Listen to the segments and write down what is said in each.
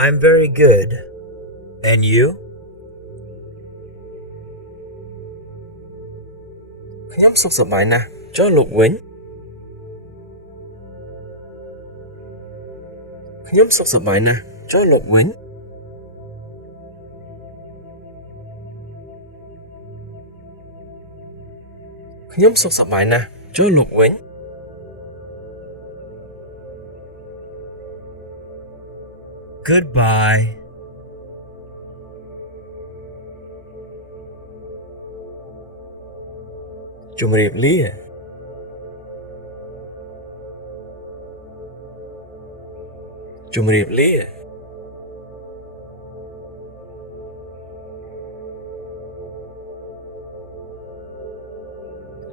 I'm very good. And you? ខ្ញុំសុខសប្បាយណាស់ចុះលោកវិញខ្ញុំសុខសប្បាយណាស់ចុះលោកវិញខ្ញុំសុខសប្បាយណាស់ចុះលោកវិញ Goodbye. ជម្រាបលាជម្រាបលា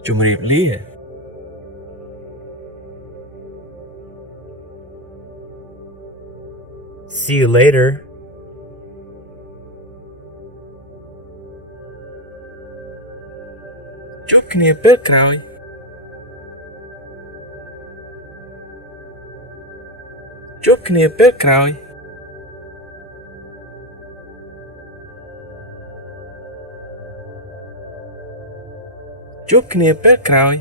ជម្រាបលា See you later. ជួបគ្នាពេលក្រោយជួបគ្នាពេលក្រោយជួបគ្នាពេលក្រោយ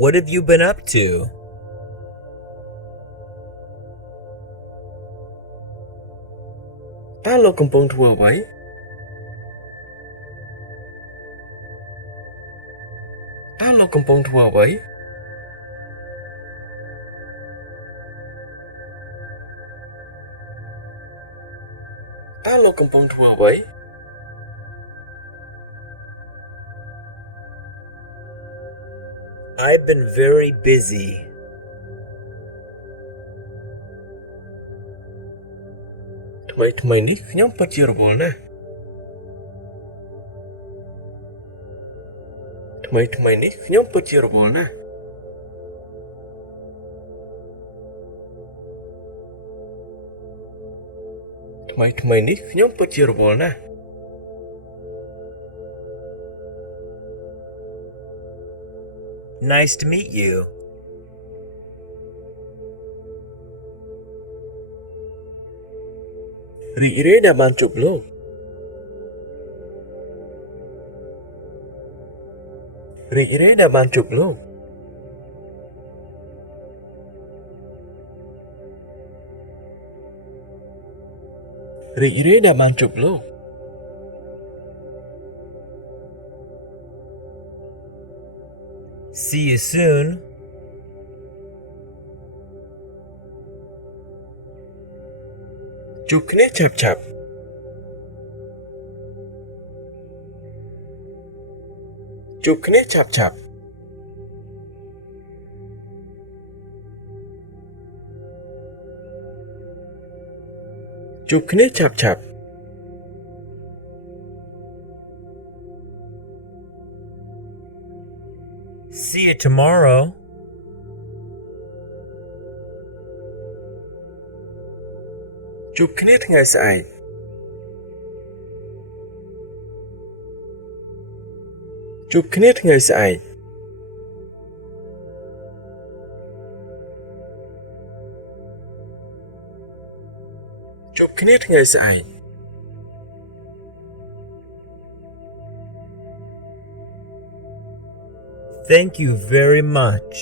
What have you been up to? តើលោកកំពុងធ្វើអ្វីតើលោកកំពុងធ្វើអ្វីតើលោកកំពុងធ្វើអ្វី I've been very busy. ថ្មីនេះខ្ញុំពិតជារវល់ណាស់ថ្មីនេះខ្ញុំពិតជារវល់ណាស់ថ្មីនេះខ្ញុំពិតជារវល់ណាស់ Nice to meet you. រីករាយដែលបានជួបលោករីករាយដែលបានជួបលោករីករាយដែលបានជួបលោក See you soon. ជួបគ្នាឆាប់ៗជួបគ្នាឆាប់ៗជួបគ្នាឆាប់ៗ See you tomorrow. ជួបគ្នាថ្ងៃស្អែកជួបគ្នាថ្ងៃស្អែកជួបគ្នាថ្ងៃស្អែក Thank you very much.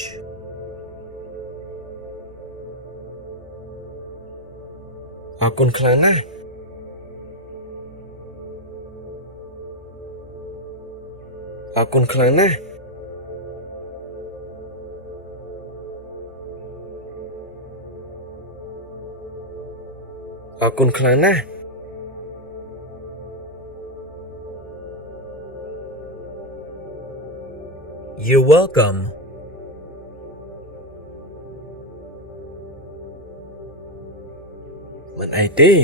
អរគុណខ្លាំងណាស់អរគុណខ្លាំងណាស់អរគុណខ្លាំងណាស់ You're welcome. មិនអីទេ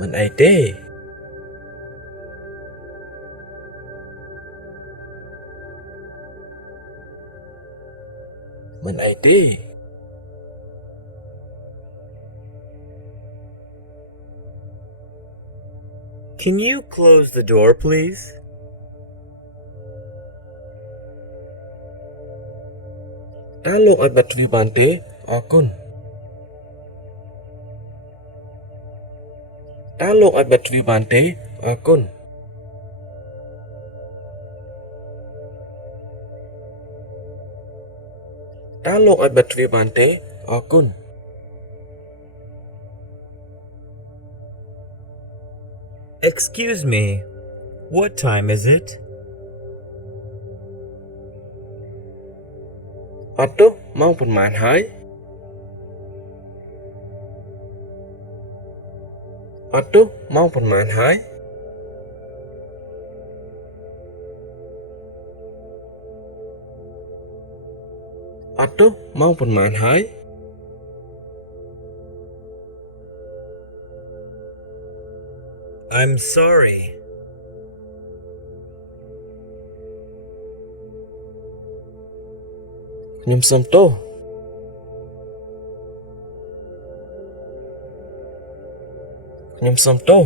មិនអីទេមិនអីទេ Can you close the door, please? តើលោកអាចបិទទ្វារបានទេអរគុណតើលោកអាចបិទទ្វារបានទេអរគុណតើលោកអាចបិទទ្វារបានទេអរគុណ Excuse me. What time is it? អត់ទោះម៉ោងប៉ុន្មានហើយអត់ទោះម៉ោងប៉ុន្មានហើយអត់ទោះម៉ោងប៉ុន្មានហើយ I'm sorry. ខ្ញុំសុំទោសខ្ញុំសុំទោស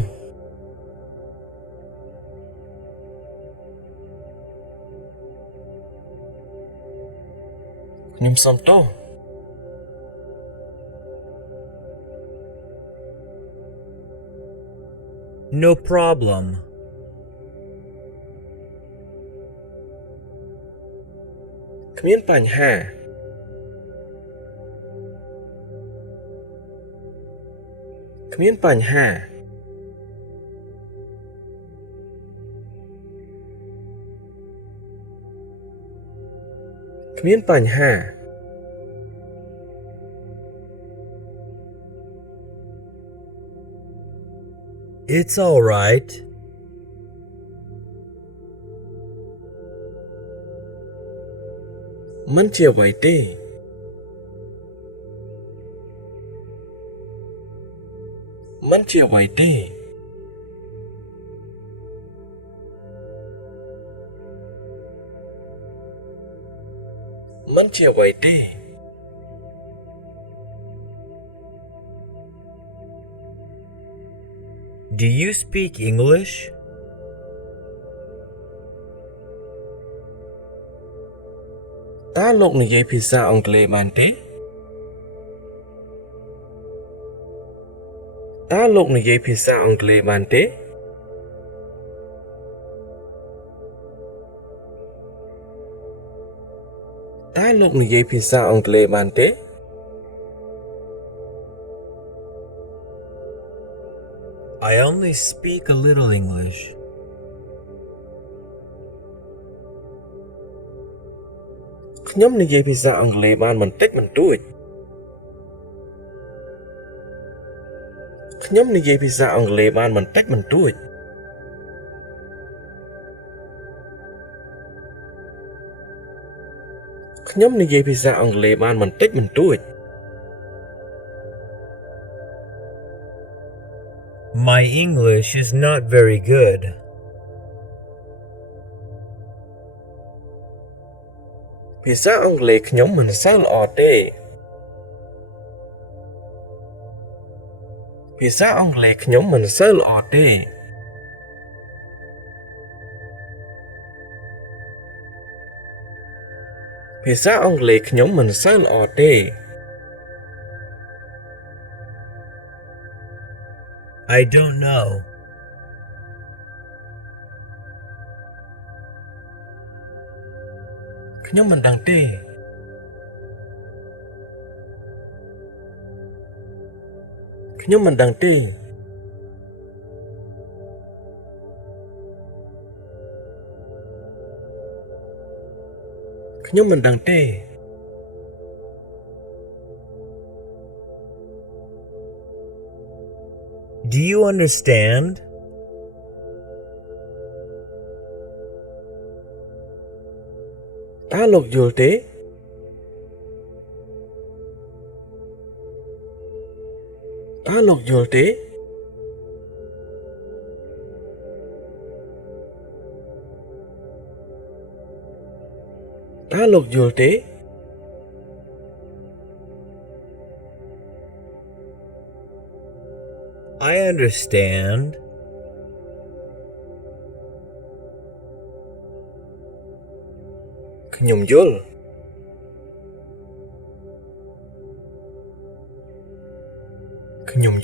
ខ្ញុំសុំទោស No problem. គ្មានបញ្ហាគ្មានបញ្ហាគ្មានបញ្ហា It's all right. មិនជាអ្វីទេមិនជាអ្វីទេមិនជាអ្វីទេ Do you speak English? តើលោកនិយាយភាសាអង់គ្លេសបានទេតើលោកនិយាយភាសាអង់គ្លេសបានទេតើលោកនិយាយភាសាអង់គ្លេសបានទេ I only speak a little English. ខ្ញុំនិយាយភាសាអង់គ្លេសបានបន្តិចបន្តួចខ្ញុំនិយាយភាសាអង់គ្លេសបានបន្តិចបន្តួចខ្ញុំនិយាយភាសាអង់គ្លេសបានបន្តិចបន្តួច My English is not very good. ភាសាអង់គ្លេសខ្ញុំមិនសូវល្អទេភាសាអង់គ្លេសខ្ញុំមិនសូវល្អទេភាសាអង់គ្លេសខ្ញុំមិនសូវល្អទេ I don't know. ខ្ញុំមិនដឹងទេខ្ញុំមិនដឹងទេខ្ញុំមិនដឹងទេ Do you understand? តើលោកយល់ទេតើលោកយល់ទេតើលោកយល់ទេ I understand. ខ្ញុំយល់ ខ្ញុំ